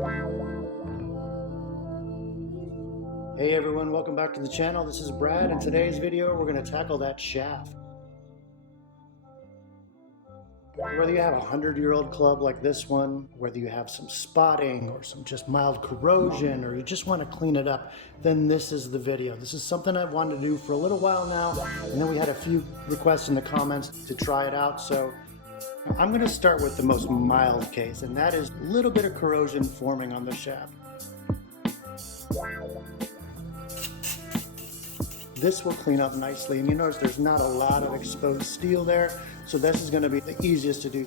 Hey everyone, welcome back to the channel. This is Brad. In today's video, we're going to tackle that shaft. Whether you have a 100-year-old club like this one, whether you have some spotting or some just mild corrosion, or you just want to clean it up, then this is the video. This is something I've wanted to do for a little while now, and then we had a few requests in the comments to try it out. So I'm going to start with the most mild case, and that is a little bit of corrosion forming on the shaft. This will clean up nicely, and you notice there's not a lot of exposed steel there, so this is going to be the easiest to do.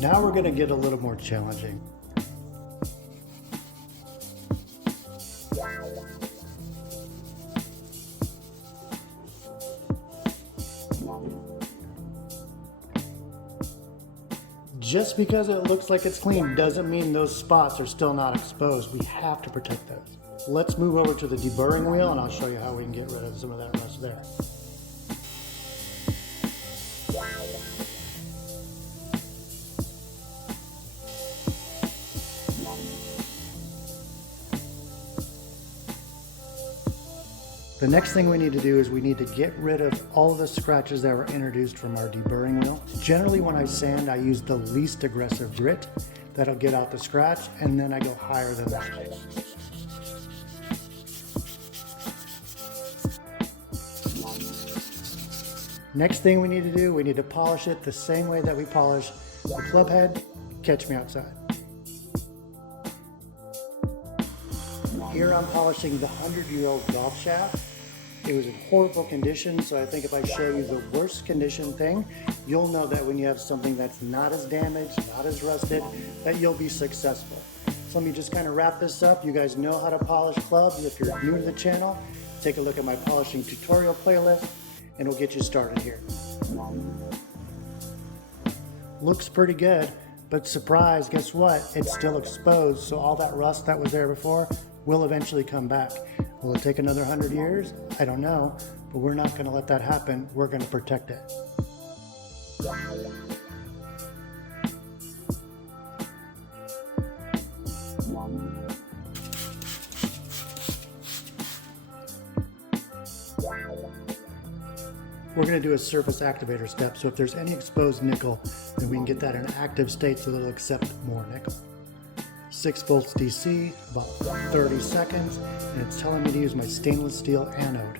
Now we're going to get a little more challenging. Just because it looks like it's clean doesn't mean those spots are still not exposed. We have to protect those. Let's move over to the deburring wheel and I'll show you how we can get rid of some of that rust there. The next thing we need to do is we need to get rid of all the scratches that were introduced from our deburring wheel. Generally when I sand, I use the least aggressive grit. That'll get out the scratch, and then I go higher than that. Next thing we need to do, we need to polish it the same way that we polish the club head. Catch me outside. Here I'm polishing the 100-year-old golf shaft. It was in horrible condition, so I think if I show you the worst condition thing, you'll know that when you have something that's not as damaged, not as rusted, that you'll be successful. So let me just kind of wrap this up. You guys know how to polish clubs. If you're new to the channel, take a look at my polishing tutorial playlist, and we'll get you started here. Looks pretty good, but surprise, guess what? It's still exposed, so all that rust that was there before will eventually come back. Will it take another 100 years? I don't know, but we're not going to let that happen. We're going to protect it. We're going to do a surface activator step, so if there's any exposed nickel, then we can get that in an active state so that it'll accept more nickel. 6 volts DC, about 30 seconds, and it's telling me to use my stainless steel anode,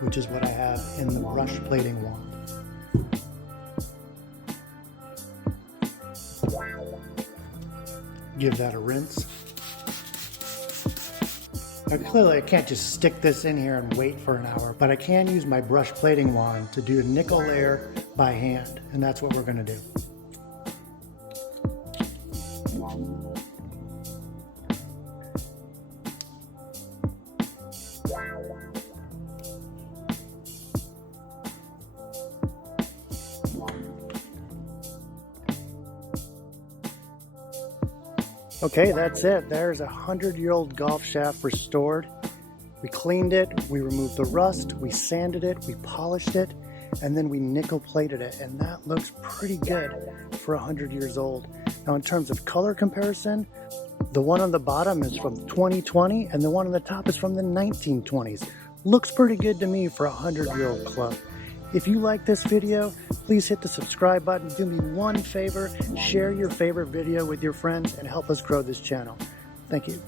which is what I have in the brush plating wand. Give that a rinse. Now clearly I can't just stick this in here and wait for an hour, but I can use my brush plating wand to do a nickel layer by hand, and that's what we're going to do. Okay, that's it. There's a 100-year-old golf shaft restored. We cleaned it, we removed the rust, we sanded it, we polished it, and then we nickel plated it, and that looks pretty good for 100 years old. Now in terms of color comparison, the one on the bottom is from 2020 and the one on the top is from the 1920s. Looks pretty good to me for a 100-year-old club. If you like this video, please hit the subscribe button. Do me one favor, share your favorite video with your friends and help us grow this channel. Thank you.